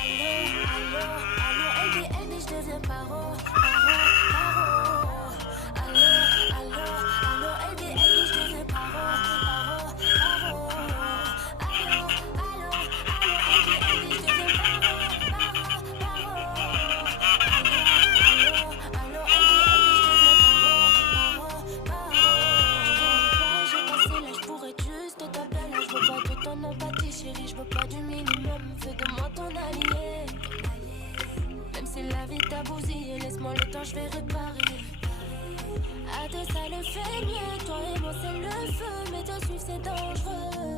Allô, LB, je deviens paro. Allô, LB, je deviens paro. LB, je deviens j'ai passé l'âge pour être juste ta belle. Je veux pas de ton empathie, chérie, je veux pas du minimum. Fais de moi ton allié. Même si la vie t'a bousillé, laisse-moi le temps, je vais réparer. À deux, ça le fait mieux. Toi et moi, c'est le feu, mais te suivre, c'est dangereux.